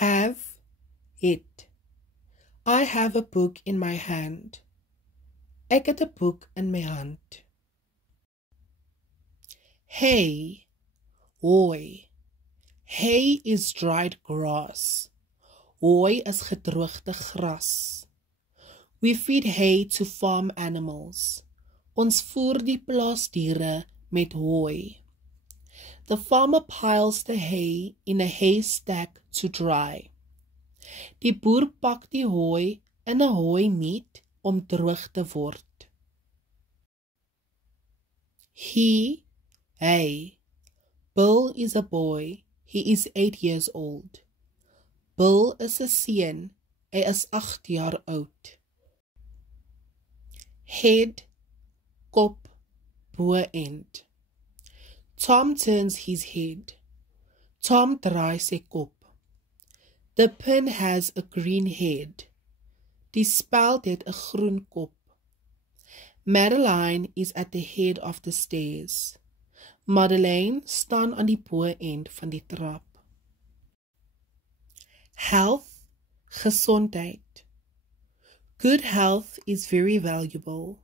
Have it. I have a book in my hand. Ek het 'n boek in my hand. Hay, hooi. Hay is dried grass. Hooi is gedroogde gras. We feed hay to farm animals. Ons voer die plaasdiere met hooi. The farmer piles the hay in a haystack to dry. Die boer pak die hooi in 'n hooimiet om droog te word. Hey. Bill is a boy. He is 8 years old. Bill is 'n seun. Hy is 8 jaar oud. Head, kop, bo-end. Tom turns his head. Tom draai sy kop. The pin has a green head. Die speld het 'n groen kop. Madeline is at the head of the stairs. Madeleine staan aan die bo-end van die trap. Health, gesondheid. Good health is very valuable.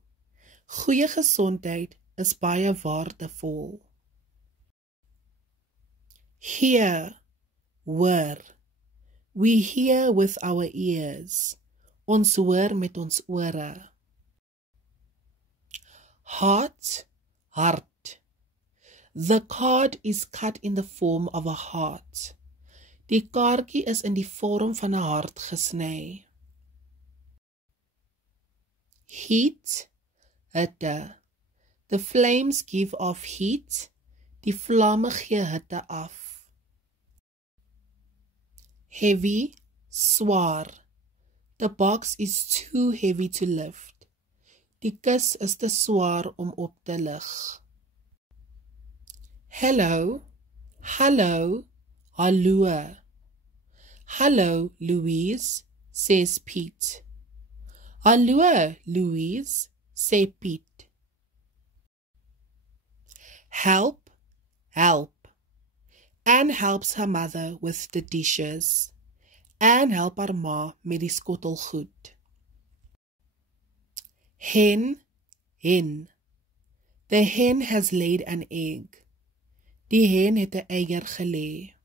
Goeie gesondheid is baie waardevol. Hear, hoor. We hear with our ears. Ons hoor met ons ore. Heart, hart. The card is cut in the form of a heart. Die kaartjie is in die vorm van 'n hart gesny. Heat, hitte. The flames give off heat. Die vlamme gee hitte af. Heavy, swaar. The box is too heavy to lift. Die kus is te swaar om op te lig. Hello, hallo, hallo. Hallo, Louise, says Pete. Hallo, Louise, sê Piet. Help, help. Anne helps her mother with the dishes. Anne help haar ma met die skottelgoed. Hen, hen. The hen has laid an egg. Die hen het 'n eier gelê.